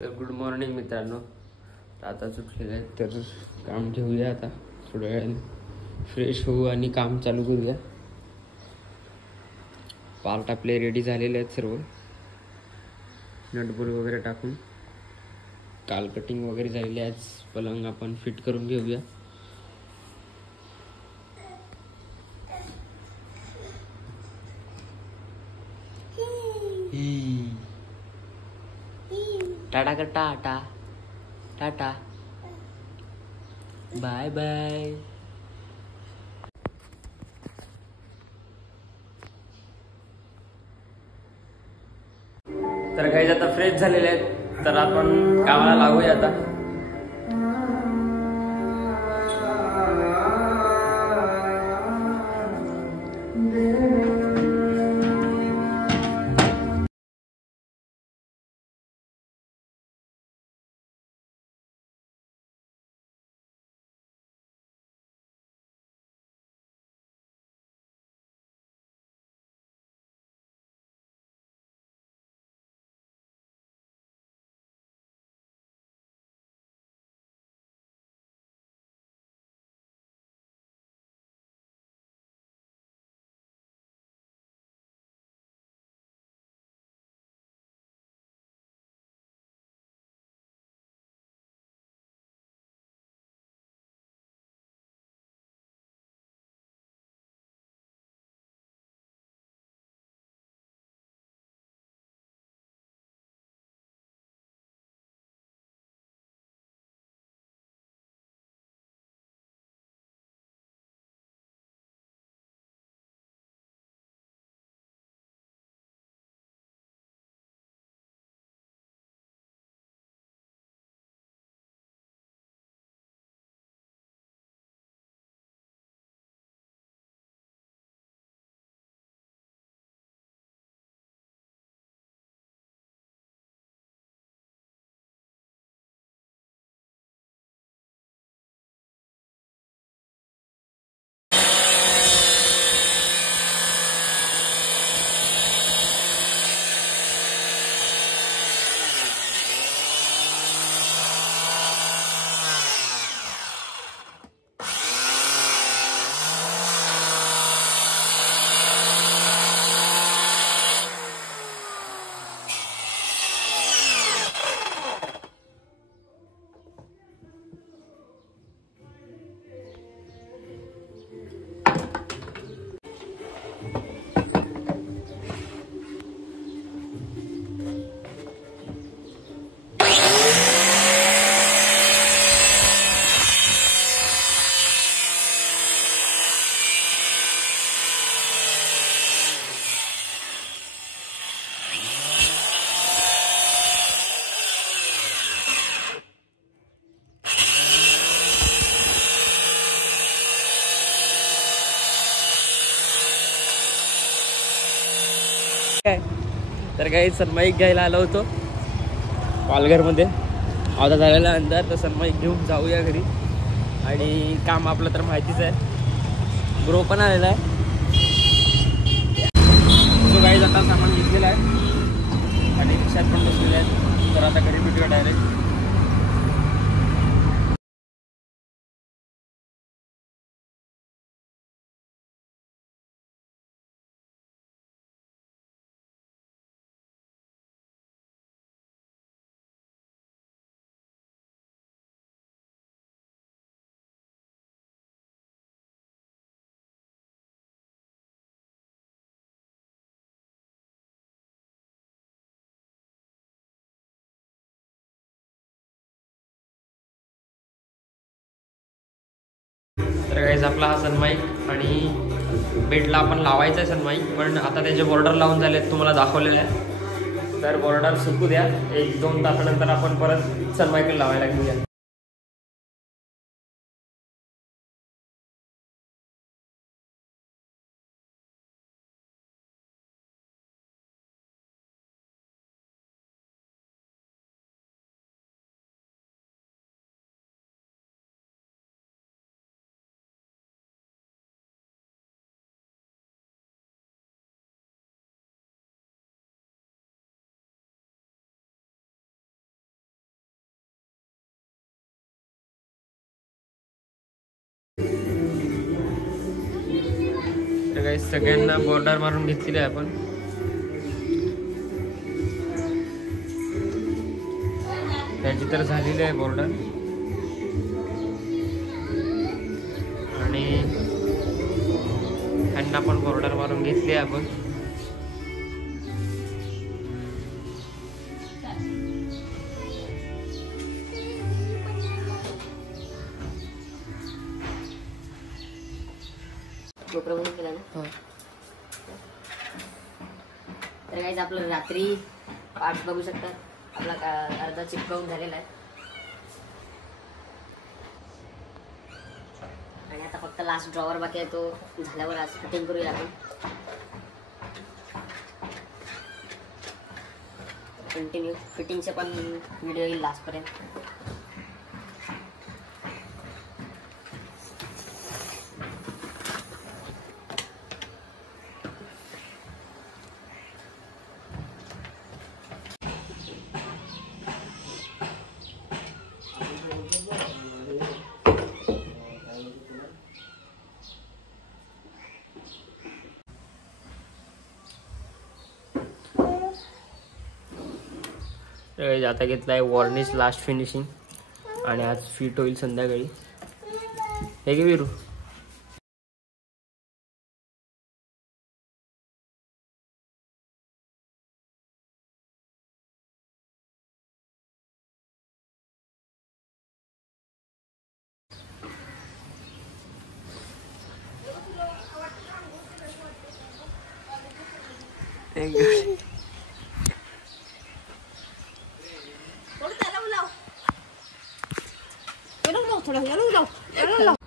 तर good morning मित्रांनो. आता सुटलेलं आहे तर काम घेऊया. आता थोड्या वेळाने फ्रेश होऊ आणि काम चालू करूया. पार्ट आपले रेडी झालेले आहेत सर्व. नटबोल्ट वगैरे टाकून काल कटिंग वगैरे झालेली आहे. आज पलंग आपण फिट करून घेऊया. टाटा कर टाटा टाटा बाय बाय. तर काही आता फ्रेश झालेले आहेत तर आपण कामाला लागूया आता. तर काही सनमाईक घ्यायला आलो होतो पालघरमध्ये. आता झालेला अंदाज तर सनमाईक घेऊन जाऊया घरी. आणि काम आपलं तर माहितीच आहे. ब्रो पण आलेला आहे. तो काही आता सामान घेतलेला आहे आणि रिक्षात पण बसलेले आहेत. तर आता घरी भेटूया डायरेक्ट. तर काहीच आपला हा सनमाईक आणि बेडला आपण लावायचा आहे सनमाईक. पण आता त्याचे बॉर्डर लावून झालेत तुम्हाला दाखवलेलं आहे. तर बॉर्डर सुकू द्या. 1-2 तासानंतर आपण परत सनमाईक लावायला घेऊया. काही सगळ्यांना बॉर्डर मारून घेतलेली आहे आपण. त्याची तर झालेली आहे बॉर्डर आणि ह्यांना पण बॉर्डर मारून घेतली आहे आपण. केला ना. तर काहीच आपलं रात्री पार्ट्स बघू शकतात. आपला अर्धा चिपकवून झालेला आहे आणि आता फक्त लास्ट ड्रॉवर बाकी आहे. तो झाल्यावर आज फिटिंग करूया आपण. कंटिन्यू फिटिंगचे पण व्हिडिओ येईल लास्टपर्यंत. आता घेतलाय वॉर्निश लास्ट फिनिशिंग आणि आज फिट होईल संध्याकाळी. हे घे विरू. थोडं